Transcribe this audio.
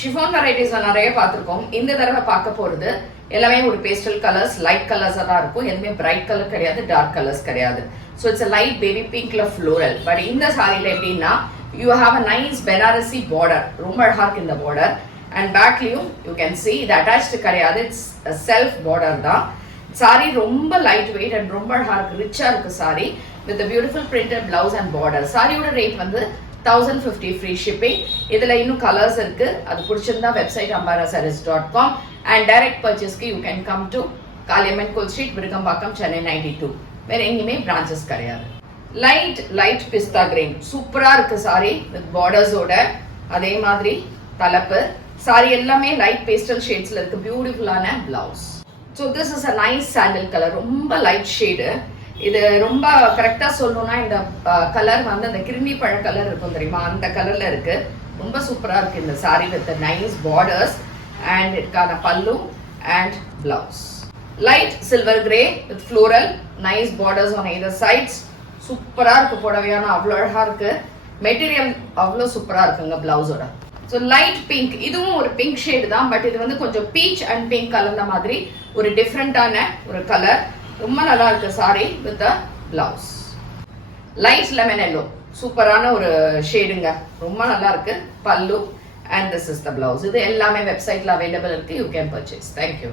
Chiffon varieties நிறைய பார்த்துருக்கோம். இந்த தடவை பார்க்க போறது எல்லாமே ஒரு பேஸ்டல் கலர்ஸ், லைட் கலர்ஸா தான் இருக்கும். எதுவுமே பிரைட் கலர் கிடையாது, டார்க் கலர்ஸ் கிடையாது. ஸோ இட்ஸ் லைட் பேபி பிங்க்ல ஃப்ளோரல். பட் இந்த சாரியில எப்படின்னா you have a nice Benarasi border, ரொம்ப அழகா இருக்கு இந்த பார்டர். அண்ட் பேக்லயும் யூ கேன் சி இது அட்டாச்டு கிடையாது, இட்ஸ் செல்ஃப் பார்டர் தான். சாரி ரொம்ப லைட் வெயிட் அண்ட் ரொம்ப அழகா இருக்கு, ரிச்சா இருக்கு sari with beautiful printed blouse and border. சாரியோட ரேட் வந்து 1050 ஃப்ரீ ஷிப்பிங். இதுல இன்னும் கலர்ஸ் இருக்கு, அது பிடிச்சிருந்தா வெப்சைட் ambarasarees.com அண்ட் டைரக்ட் பர்ச்சேஸ்க்கு you can come to Kaliamman Koil street, Virugambakkam, Chennai 92. வேற எங்கேயுமே பிரான்ச்சஸ் கிடையாது. லைட் பிஸ்தா கிரீன் சூப்பரா இருக்கு சாரி வித் பார்டர்ஸோட. அதே மாதிரி தலைப்பு சாரி எல்லாமே லைட் பேஸ்டல் ஷேட்ஸ்ல இருக்கு, பியூட்டிஃபுல்லான blouse. So this is a nice sandal colour, ரொம்ப லைட் ஷேடு. இது ரொம்ப கரெக்டா சொல்லணும்னா இந்த கலர் வந்து அந்த கிருமி பழ கலர் இருக்கும் தெரியுமா, அந்த கலர்ல இருக்கு. ரொம்ப சூப்பரா இருக்கு இந்த sorry with nice borders and இதுக்கான பல்லு and blouse. Light silver grey with floral, nice borders on either sides. சூப்பரா இருக்கு புடவையான, அவ்வளோ அழகா இருக்கு. மெட்டீரியல் அவ்வளோ சூப்பரா இருக்குங்க பிளவுஸோட. ஸோ லைட் பிங்க், இதுவும் ஒரு பிங்க் ஷேடு தான், பட் இது வந்து கொஞ்சம் பீச் அண்ட் பிங்க் கலந்த மாதிரி ஒரு டிஃப்ரெண்டான ஒரு கலர். ரொம்ப நல்லா இருக்கு sari with blouse. Light lemon yellow சூப்பரான ஒரு ஷேடுங்க, ரொம்ப நல்லா இருக்கு. பல்லு and this is the blouse. இது எல்லாமே வெப்சைட்ல அவைலபிள் இருக்கு, யூ கேன் பர்ச்சேஸ். தேங்க்யூ.